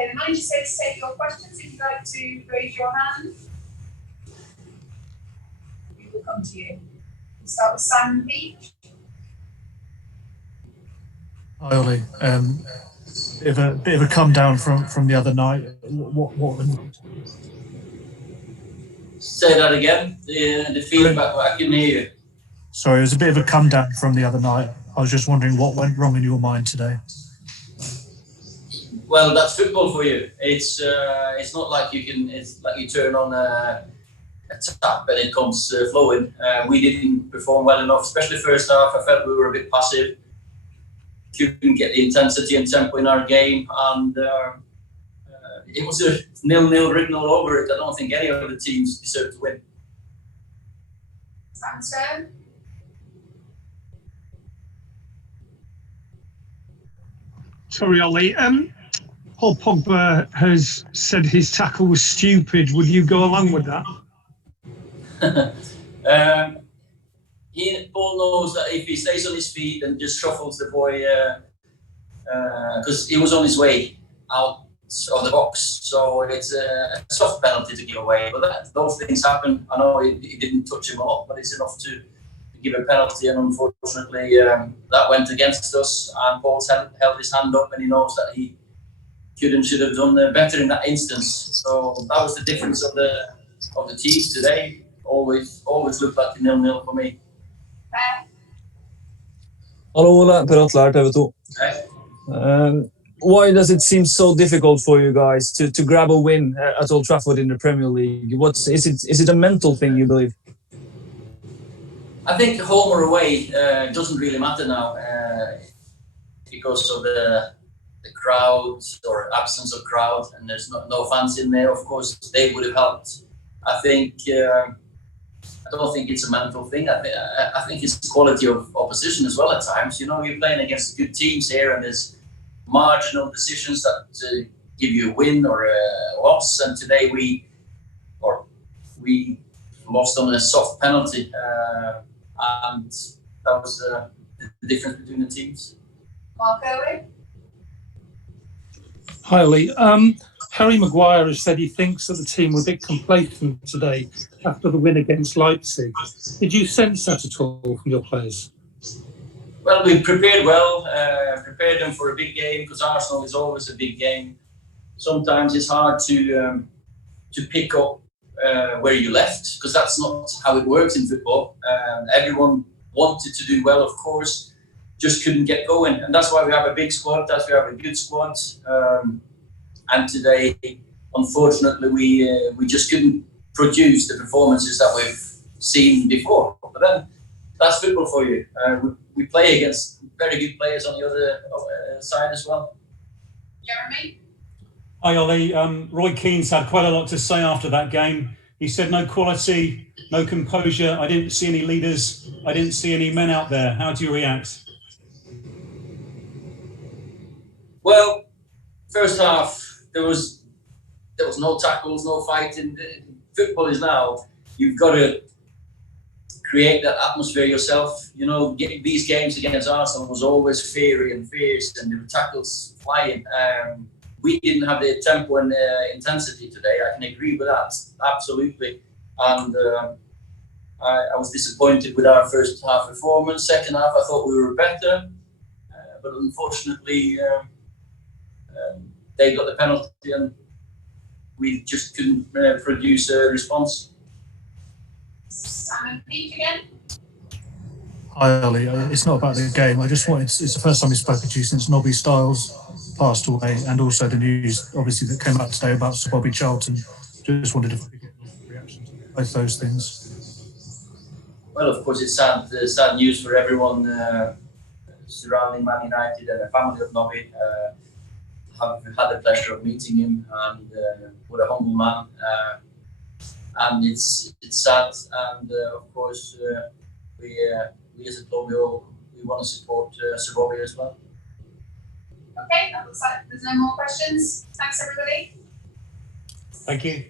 Okay, the manager's here to take your questions. If you'd like to raise your hand, we will come to you. We'll start with Simon Peach. Hi, Ole. Bit of a come down from the other night. What Say that again. The feedback. I can hear you. Sorry, it was a bit of a come down from the other night. I was just wondering what went wrong in your mind today. Well, that's football for you. It's not like you can. It's like you turn on a tap and it comes flowing. We didn't perform well enough, especially first half. I felt we were a bit passive. Couldn't get the intensity and tempo in our game, and it was a 0-0 written all over it. I don't think any of the teams deserved to win. Samson. Sorry, Ole. Paul Pogba has said his tackle was stupid. Would you go along with that? Paul knows that if he stays on his feet and just shuffles the boy, because he was on his way out of the box, so it's a soft penalty to give away. But those things happen. I know he didn't touch him a lot, but it's enough to give a penalty, and unfortunately that went against us, and Paul's held his hand up and he knows that he could and should have done better in that instance. So that was the difference of the teams today. Always looked like a 0-0 for me. Hallo Ole, Per Atle, TV2. Hey. Why does it seem so difficult for you guys to grab a win at Old Trafford in the Premier League? Is it a mental thing, you believe? I think home or away doesn't really matter now because of the crowd or absence of crowd, and there's no fans in there. Of course, they would have helped. I think I don't think it's a mental thing. I think it's quality of opposition as well at times. You know, you're playing against good teams here, and there's marginal decisions that give you a win or a loss. And today we lost on a soft penalty, and that was the difference between the teams. Mark Owen. Hi, Ole. Harry Maguire has said he thinks that the team were a bit complacent today after the win against Leipzig. Did you sense that at all from your players? Well, we prepared well, prepared them for a big game, because Arsenal is always a big game. Sometimes it's hard to pick up where you left, because that's not how it works in football. Everyone wanted to do well, of course, just couldn't get going. And that's why we have a big squad, that's why we have a good squad. And today, unfortunately, we just couldn't produce the performances that we've seen before. But then, that's football for you. We play against very good players on the other side as well. Jeremy? Hi, Ole. Roy Keane's had quite a lot to say after that game. He said no quality, no composure. I didn't see any leaders. I didn't see any men out there. How do you react? Well, first half, there was no tackles, no fighting. Football is now, you've got to create that atmosphere yourself. You know, these games against Arsenal was always fiery and fierce, and there were tackles flying. We didn't have the tempo and intensity today. I can agree with that, absolutely. And I was disappointed with our first half performance. Second half, I thought we were better, but unfortunately, they got the penalty and we just couldn't produce a response. Simon Peach again. Hi, Ole. It's not about the game. I just wanted. It's the first time we've spoken to you since Nobby Stiles passed away, and also the news, obviously, that came out today about Sir Bobby Charlton. Just wanted to get your reaction to both those things. Well, of course, it's sad news for everyone surrounding Man United and the family of Nobby. I've had the pleasure of meeting him, and what a humble man. And it's sad, and of course, we as a club, we want to support Sir Bobby as well. Okay, that looks like there's no more questions. Thanks, everybody. Thank you.